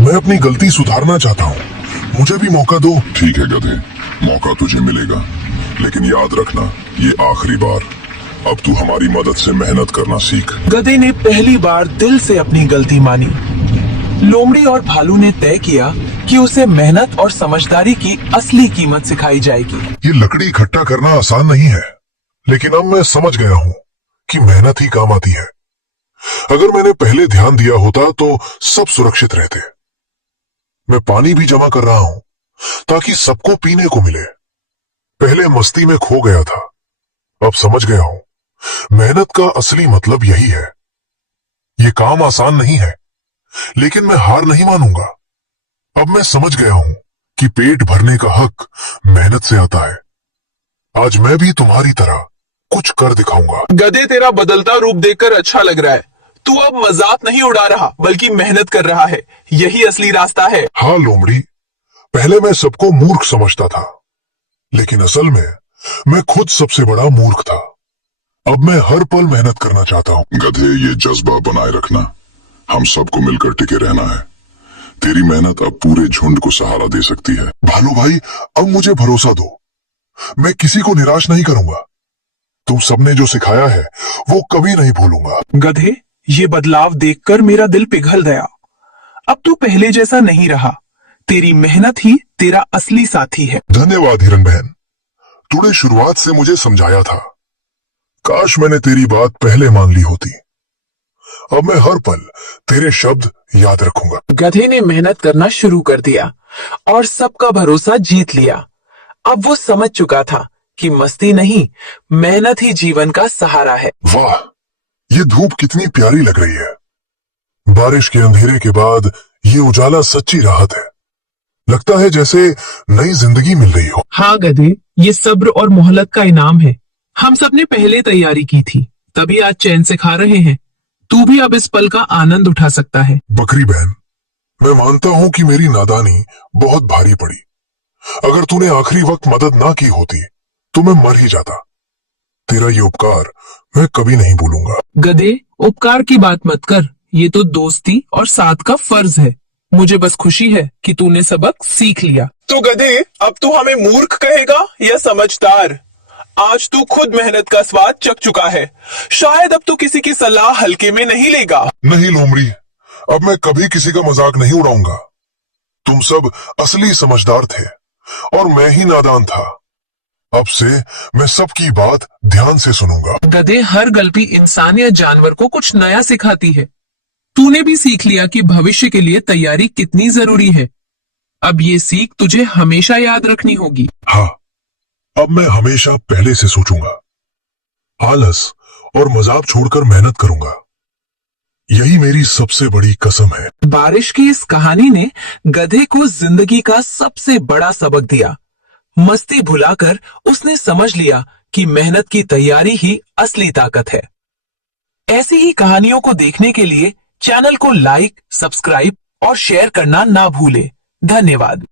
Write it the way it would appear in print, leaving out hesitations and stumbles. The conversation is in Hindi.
मैं अपनी गलती सुधारना चाहता हूँ, मुझे भी मौका दो। ठीक है गधे, मौका तुझे मिलेगा, लेकिन याद रखना ये आखिरी बार। अब तू हमारी मदद से मेहनत करना सीख। गधे ने पहली बार दिल से अपनी गलती मानी। लोमड़ी और भालू ने तय किया कि उसे मेहनत और समझदारी की असली कीमत सिखाई जाएगी। ये लकड़ी इकट्ठा करना आसान नहीं है, लेकिन अब मैं समझ गया हूँ कि मेहनत ही काम आती है। अगर मैंने पहले ध्यान दिया होता तो सब सुरक्षित रहते। मैं पानी भी जमा कर रहा हूँ ताकि सबको पीने को मिले। पहले मस्ती में खो गया था, अब समझ गया हूँ मेहनत का असली मतलब यही है। ये काम आसान नहीं है, लेकिन मैं हार नहीं मानूंगा। अब मैं समझ गया हूं कि पेट भरने का हक मेहनत से आता है। आज मैं भी तुम्हारी तरह कुछ कर दिखाऊंगा। गधे, तेरा बदलता रूप देखकर अच्छा लग रहा है। तू अब मजाक नहीं उड़ा रहा, बल्कि मेहनत कर रहा है। यही असली रास्ता है। हाँ लोमड़ी, पहले मैं सबको मूर्ख समझता था, लेकिन असल में मैं खुद सबसे बड़ा मूर्ख था। अब मैं हर पल मेहनत करना चाहता हूँ। गधे, ये जज्बा बनाए रखना। हम सबको मिलकर टिके रहना है। तेरी मेहनत अब पूरे झुंड को सहारा दे सकती है। भालू भाई, अब मुझे भरोसा दो, मैं किसी को निराश नहीं करूंगा। तुम सबने जो सिखाया है वो कभी नहीं भूलूंगा। गधे, ये बदलाव देखकर मेरा दिल पिघल गया। अब तू पहले जैसा नहीं रहा। तेरी मेहनत ही तेरा असली साथी है। धन्यवाद हिरन बहन, तूने शुरुआत से मुझे समझाया था। काश मैंने तेरी बात पहले मान ली होती। अब मैं हर पल तेरे शब्द याद रखूंगा। गधे ने मेहनत करना शुरू कर दिया और सबका भरोसा जीत लिया। अब वो समझ चुका था कि मस्ती नहीं, मेहनत ही जीवन का सहारा है। वाह, ये धूप कितनी प्यारी लग रही है। बारिश के अंधेरे के बाद ये उजाला सच्ची राहत है। लगता है जैसे नई जिंदगी मिल रही हो। हाँ गधे, ये सब्र और मोहलत का इनाम है। हम सबने पहले तैयारी की थी, तभी आज चैन से खा रहे हैं। तू भी अब इस पल का आनंद उठा सकता है। बकरी बहन, मैं मानता हूं कि मेरी नादानी बहुत भारी पड़ी। अगर तूने आखिरी वक्त मदद ना की होती तो मैं मर ही जाता। तेरा ये उपकार मैं कभी नहीं भूलूंगा। गधे, उपकार की बात मत कर। ये तो दोस्ती और साथ का फर्ज है। मुझे बस खुशी है कि तूने सबक सीख लिया। तो गधे, अब तू हमें मूर्ख कहेगा या समझदार? आज तू खुद मेहनत का स्वाद चख चुका है। शायद अब तू किसी की सलाह हल्के में नहीं लेगा। नहीं लोमड़ी, अब मैं कभी किसी का मजाक नहीं उड़ाऊंगा। तुम सब असली समझदार थे और मैं ही नादान था। अब से मैं सबकी बात ध्यान से सुनूंगा। गधे, हर गलती इंसान या जानवर को कुछ नया सिखाती है। तूने भी सीख लिया कि भविष्य के लिए तैयारी कितनी जरूरी है। अब ये सीख तुझे हमेशा याद रखनी होगी। हाँ, अब मैं हमेशा पहले से सोचूंगा। आलस और मजाक छोड़कर मेहनत करूंगा। यही मेरी सबसे बड़ी कसम है। बारिश की इस कहानी ने गधे को जिंदगी का सबसे बड़ा सबक दिया। मस्ती भुलाकर उसने समझ लिया कि मेहनत की तैयारी ही असली ताकत है। ऐसी ही कहानियों को देखने के लिए चैनल को लाइक, सब्सक्राइब और शेयर करना ना भूले। धन्यवाद।